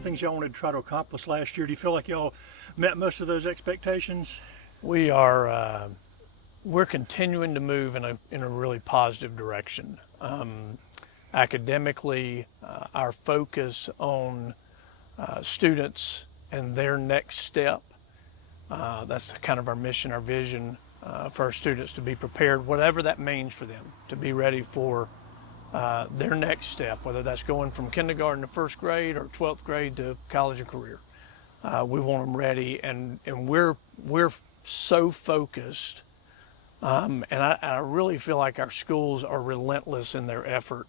Things y'all wanted to try to accomplish last year. Do you feel like y'all met most of those expectations? We are we're continuing to move in a really positive direction. Academically, our focus on students and their next step, that's kind of our mission, our vision for our students to be prepared, whatever that means for them, to be ready for their next step, whether that's going from kindergarten to first grade or 12th grade to college and career. We want them ready, and we're so focused, and I really feel like our schools are relentless in their effort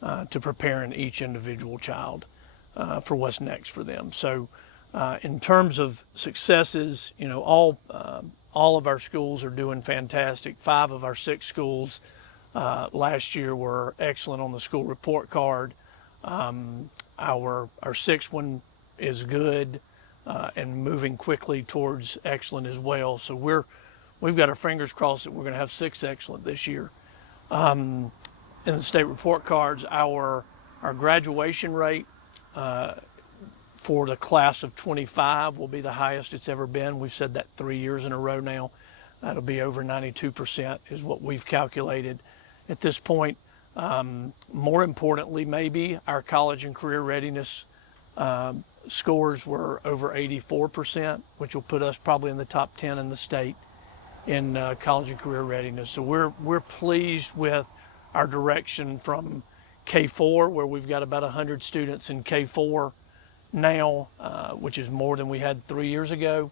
to preparing each individual child for what's next for them. So in terms of successes, you know, all of our schools are doing fantastic. 5 of our 6 schools last year were excellent on the school report card. Our 6th one is good and moving quickly towards excellent as well. So we've got our fingers crossed that we're going to have 6 excellent this year. In the state report cards, our graduation rate for the class of 25 will be the highest it's ever been. We've said that 3 years in a row now. That'll be over 92% is what we've calculated at this point. More importantly, maybe our college and career readiness scores were over 84%, which will put us probably in the top 10 in the state in college and career readiness. So we're pleased with our direction from K4, where we've got about 100 students in K4 now, which is more than we had 3 years ago,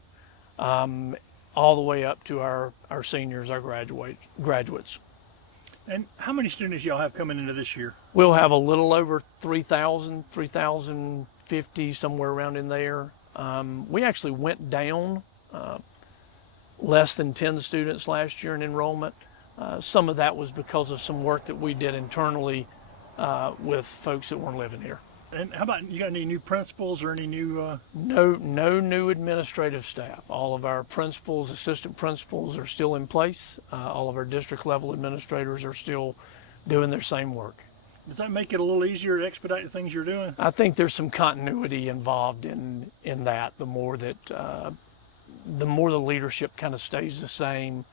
all the way up to our seniors, our graduates. And how many students y'all have coming into this year? We'll have a little over 3,000, 3,050, somewhere around in there. We actually went down less than 10 students last year in enrollment. Some of that was because of some work that we did internally with folks that weren't living here. And how about, you got any new principals or any new? No new administrative staff. All of our principals, assistant principals are still in place. All of our district level administrators are still doing their same work. Does that make it a little easier to expedite the things you're doing? I think there's some continuity involved in that. The more that the leadership kind of stays the same.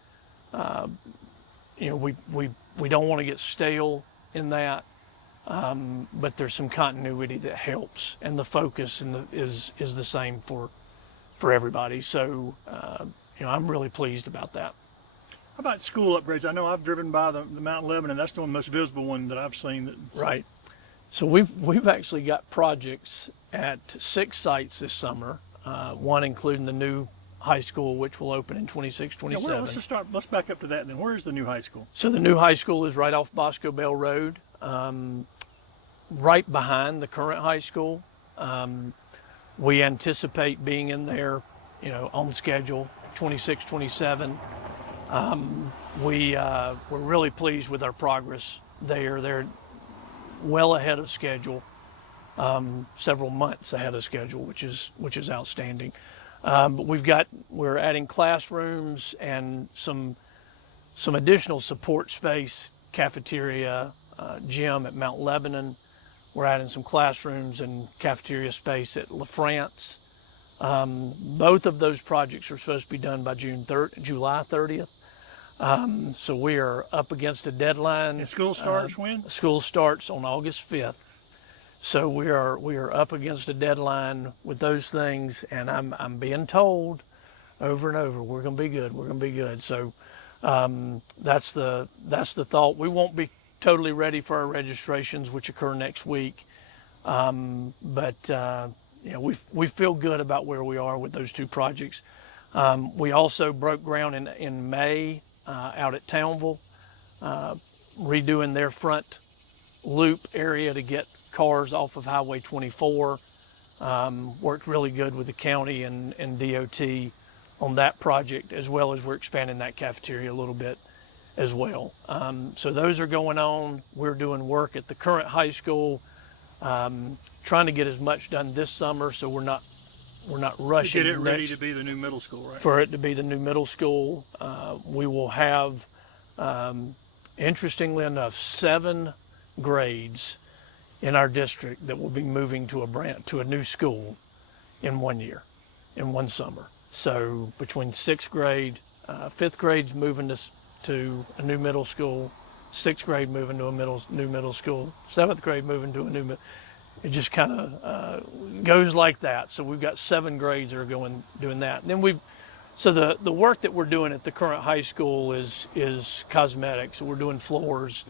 You know, we don't want to get stale in that. But there's some continuity that helps, and the focus is the same for everybody. So, you know, I'm really pleased about that. How about school upgrades? I know I've driven by the Mount Lebanon. That's the most visible one that I've seen. Right. So we've actually got projects at 6 sites this summer. One including the new high school, which will open in 26, 27. Yeah, let's back up to that then. Where is the new high school? So the new high school is right off Bosco Bell Road. Right behind the current high school. We anticipate being in there, you know, on schedule, 26, 27. We're really pleased with our progress there. They're well ahead of schedule, several months ahead of schedule, which is outstanding. But we're adding classrooms and some additional support space, cafeteria, gym at Mount Lebanon. We're adding some classrooms and cafeteria space at LaFrance. Both of those projects are supposed to be done by July 30th. So we are up against a deadline. And school starts when? School starts on August 5th. So we are up against a deadline with those things, and I'm being told over and over, we're going to be good. We're going to be good. So that's the thought. We won't be totally ready for our registrations, which occur next week. But you know, we feel good about where we are with those 2 projects. We also broke ground in May out at Townville, redoing their front loop area to get cars off of Highway 24. Worked really good with the county and DOT on that project, as well as we're expanding that cafeteria a little bit as well. So those are going on. We're doing work at the current high school, trying to get as much done this summer so we're not rushing to get it ready to be the new middle school, right? for it to be the new middle school. We will have, interestingly enough, 7 grades in our district that will be moving to a new school in 1 year, in one summer. So between 6th grade, 5th grade's moving to a new middle school, 6th grade moving to a new middle school, 7th grade moving to a new middle. It just kind of goes like that. So we've got 7 grades that are doing that. And then so the work that we're doing at the current high school is cosmetics. So we're doing floors,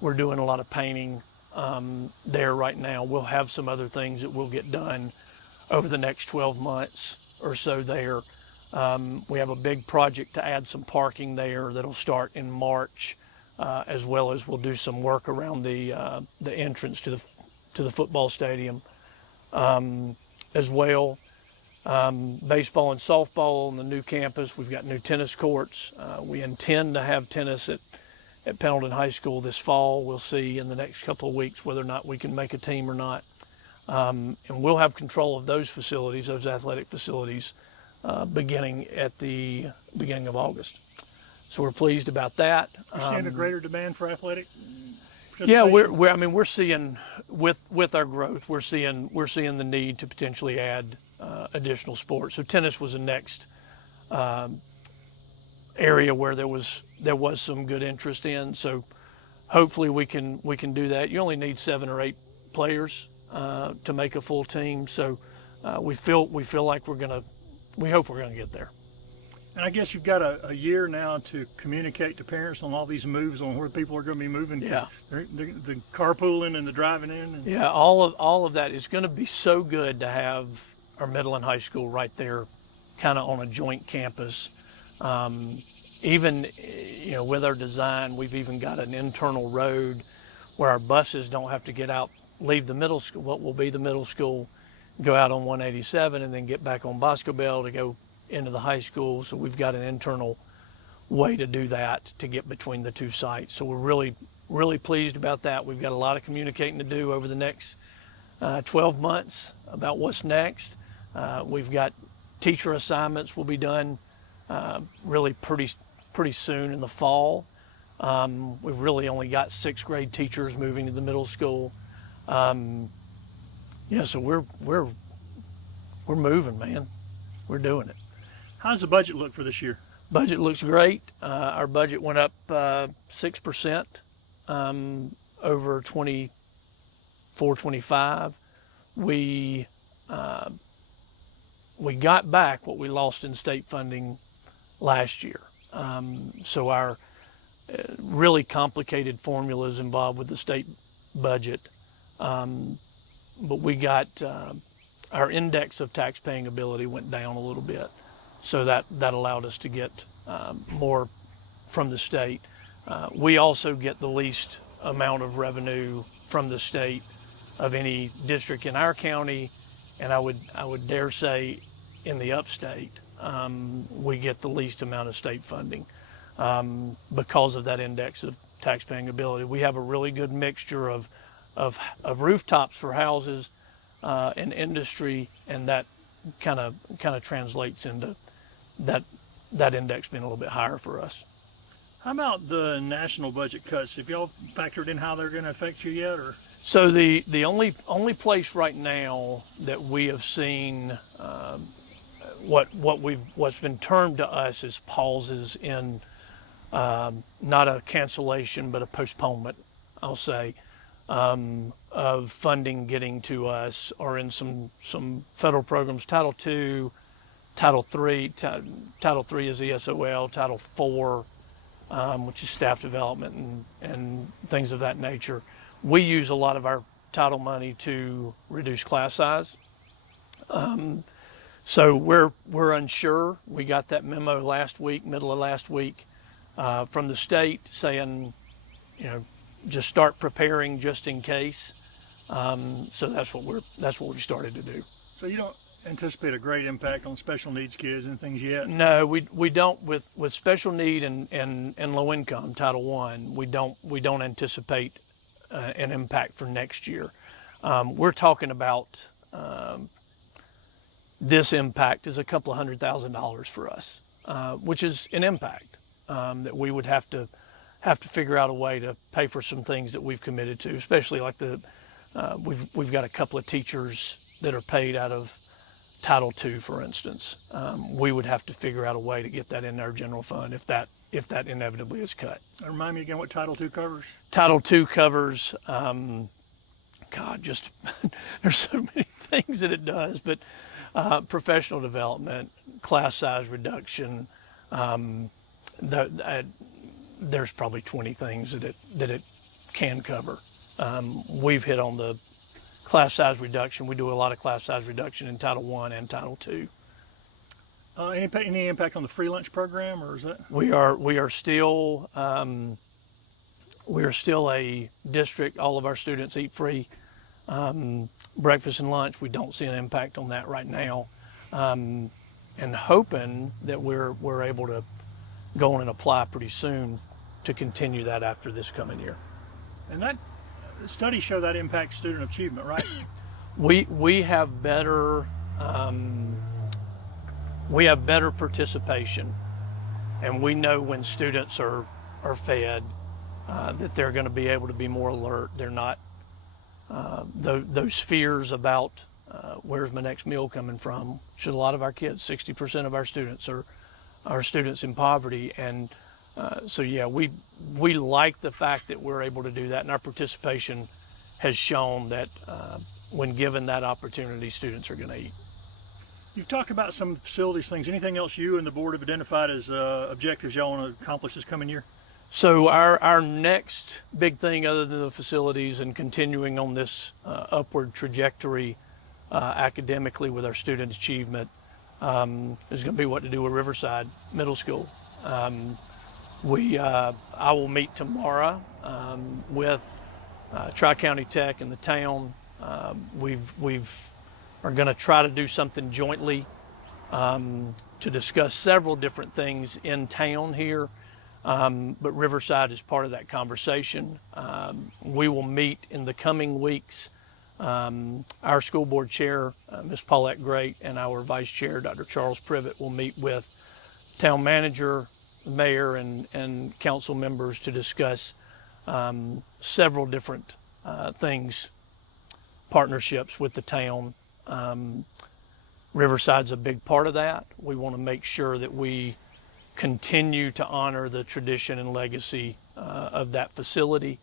we're doing a lot of painting there right now. We'll have some other things that will get done over the next 12 months or so there. We have a big project to add some parking there that'll start in March, as well as we'll do some work around the entrance to the football stadium as well. Baseball and softball on the new campus. We've got new tennis courts. We intend to have tennis at Pendleton High School this fall. We'll see in the next couple of weeks whether or not we can make a team or not. And we'll have control of those facilities, those athletic facilities, beginning at the beginning of August. So we're pleased about that. You're seeing a greater demand for athletic? Yeah, we're seeing with our growth, we're seeing the need to potentially add additional sports. So tennis was the next area where there was some good interest in. So hopefully we can do that. You only need 7 or 8 players to make a full team. So we feel like we hope we're gonna get there. And I guess you've got a year now to communicate to parents on all these moves on where people are going to be moving. Yeah. The carpooling and the driving in. Yeah, all of that is going to be so good to have our middle and high school right there, kind of on a joint campus. Even with our design, we've even got an internal road where our buses don't have to get out, leave the middle school, what will be the middle school, go out on 187 and then get back on Bosco Bell to go into the high school. So we've got an internal way to do that to get between the two sites. So we're really, really pleased about that. We've got a lot of communicating to do over the next 12 months about what's next. We've got teacher assignments will be done really pretty soon in the fall. We've really only got 6th grade teachers moving to the middle school. So we're moving, man. We're doing it. How does the budget look for this year? Budget looks great. Our budget went up 6% over 24-25. We got back what we lost in state funding last year. So our really complicated formulas involved with the state budget. But we got our index of tax-paying ability went down a little bit. So that allowed us to get more from the state. We also get the least amount of revenue from the state of any district in our county, and I would dare say in the upstate, we get the least amount of state funding because of that index of tax-paying ability. We have a really good mixture of rooftops for houses and industry, and that kind of translates into that index being a little bit higher for us. How about the national budget cuts? Have y'all factored in how they're going to affect you yet, or? So the only place right now that we have seen what's been termed to us as pauses in not a cancellation but a postponement, I'll say, of funding getting to us, or in some federal programs, Title II, Title III. Title III is ESOL, Title IV, which is staff development and things of that nature. We use a lot of our title money to reduce class size. So we're unsure. We got that memo middle of last week, from the state saying, just start preparing just in case. So that's what we started to do. So you don't anticipate a great impact on special needs kids and things yet? No, we don't with special need and low income Title I. We don't anticipate an impact for next year. We're talking about this impact is a couple of $100,000 for us, which is an impact that we would have to figure out a way to pay for some things that we've committed to, especially like we've got a couple of teachers that are paid out of Title II, for instance. We would have to figure out a way to get that in our general fund if that inevitably is cut. Remind me again what Title II covers. Title II covers, just there's so many things that it does, but professional development, class size reduction. There's probably 20 things that it can cover. We've hit on the class size reduction. We do a lot of class size reduction in Title I and Title II. Any impact on the free lunch program, or is that? We are still a district. All of our students eat free breakfast and lunch. We don't see an impact on that right now, and hoping that we're able to go on and apply pretty soon to continue that after this coming year. And that studies show that impacts student achievement, right? We have better participation, and we know when students are fed that they're going to be able to be more alert. They're not those fears about where's my next meal coming from. Which a lot of our kids, 60% of our students are students in poverty, and so yeah, we like the fact that we're able to do that, and our participation has shown that when given that opportunity, students are going to eat. You've talked about some facilities things. Anything else you and the board have identified as objectives y'all want to accomplish this coming year? So our next big thing, other than the facilities and continuing on this upward trajectory academically with our student achievement, is going to be what to do with Riverside Middle School. I will meet tomorrow with Tri-County Tech and the town. We've are going to try to do something jointly to discuss several different things in town here, but Riverside is part of that conversation. We will meet in the coming weeks. Our school board chair, Ms. Paulette Great, and our vice chair, Dr. Charles Privet, will meet with town manager, mayor, and council members to discuss several different things, partnerships with the town. Riverside's a big part of that. We want to make sure that we continue to honor the tradition and legacy of that facility.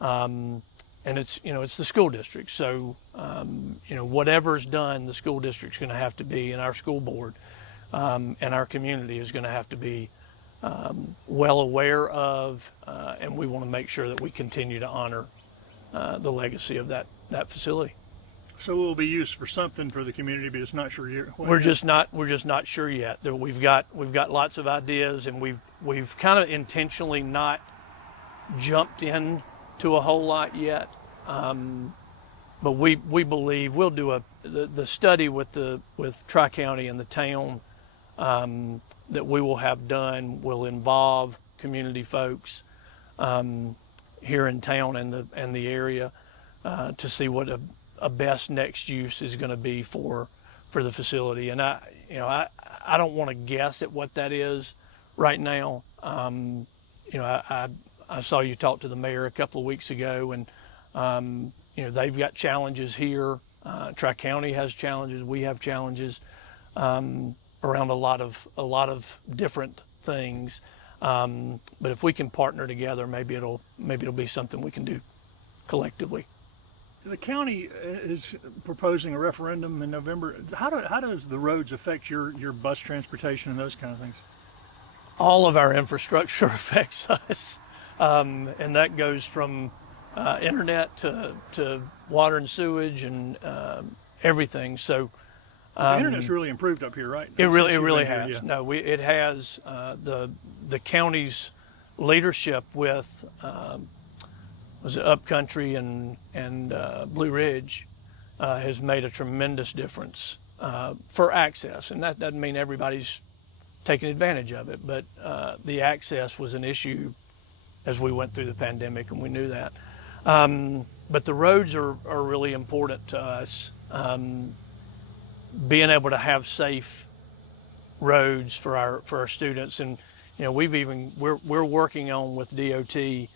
And it's the school district. So, whatever's done, the school district's going to have to be, and our school board and our community is going to have to be well aware of, and we want to make sure that we continue to honor the legacy of that facility. So it will be used for something for the community, but it's not sure yet. We're just not sure yet. We've got lots of ideas, and we've kind of intentionally not jumped in to a whole lot yet. But we believe we'll do the study with Tri-County and the town that we will have done will involve community folks here in town and the area to see what a best next use is going to be for the facility. And I don't want to guess at what that is right now. I saw you talk to the mayor a couple of weeks ago, and they've got challenges here. Tri-County has challenges. We have challenges around a lot of different things. But if we can partner together, maybe it'll be something we can do collectively. The county is proposing a referendum in November. How does the roads affect your bus transportation and those kind of things? All of our infrastructure affects us, and that goes from internet to water and sewage and everything. So the internet's really improved up here, right? It really has. Yeah. No, it has. The county's leadership with was it Upcountry and Blue Ridge has made a tremendous difference for access, and that doesn't mean everybody's taking advantage of it, but the access was an issue as we went through the pandemic, and we knew that. But the roads are really important to us. being able to have safe roads for our students. And we're working on with DOT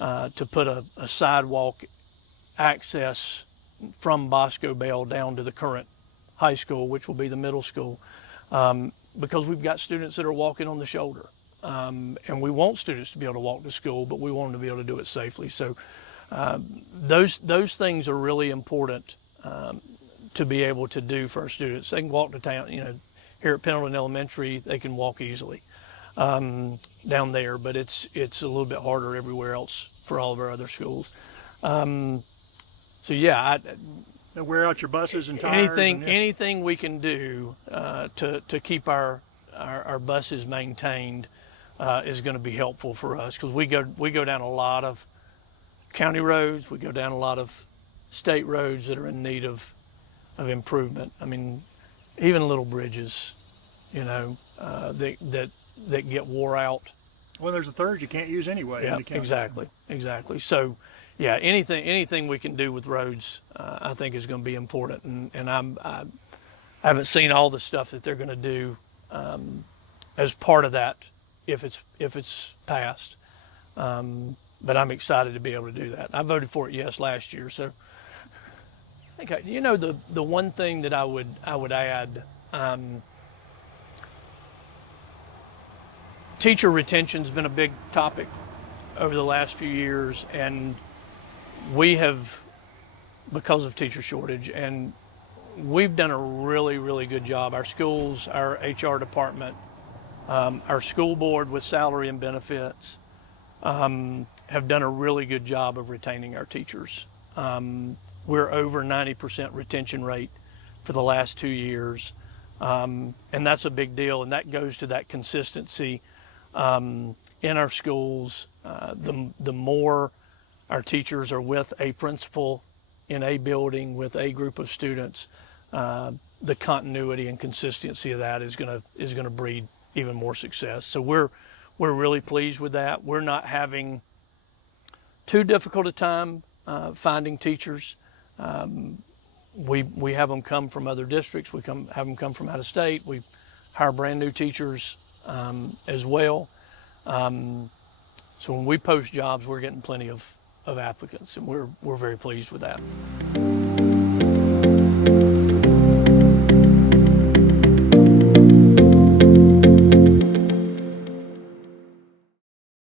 to put a sidewalk access from Bosco Bell down to the current high school, which will be the middle school, because we've got students that are walking on the shoulder. And we want students to be able to walk to school, but we want them to be able to do it safely. So those things are really important to be able to do for our students. They can walk to town, here at Pendleton Elementary, they can walk easily down there, but it's a little bit harder everywhere else for all of our other schools. So yeah, wear out your buses and tires. Anything we can do to keep our buses maintained is going to be helpful for us, because we go down a lot of county roads, we go down a lot of state roads that are in need of improvement. I mean, even little bridges, that get wore out. Well, there's a third you can't use anyway. Yeah, exactly. So, yeah, anything we can do with roads, I think is going to be important. And I haven't seen all the stuff that they're going to do as part of that if it's passed. But I'm excited to be able to do that. I voted for it yes last year. So, okay, the one thing that I would add. Teacher retention's been a big topic over the last few years, and we have, because of teacher shortage, and we've done a really, really good job. Our schools, our HR department, our school board with salary and benefits have done a really good job of retaining our teachers. We're over 90% retention rate for the last 2 years, and that's a big deal, and that goes to that consistency in our schools. The more our teachers are with a principal in a building with a group of students, the continuity and consistency of that is gonna breed even more success. So we're really pleased with that. We're not having too difficult a time finding teachers. We have them come from other districts. We have them come from out of state. We hire brand new teachers as well. So when we post jobs, we're getting plenty of applicants, and we're very pleased with that.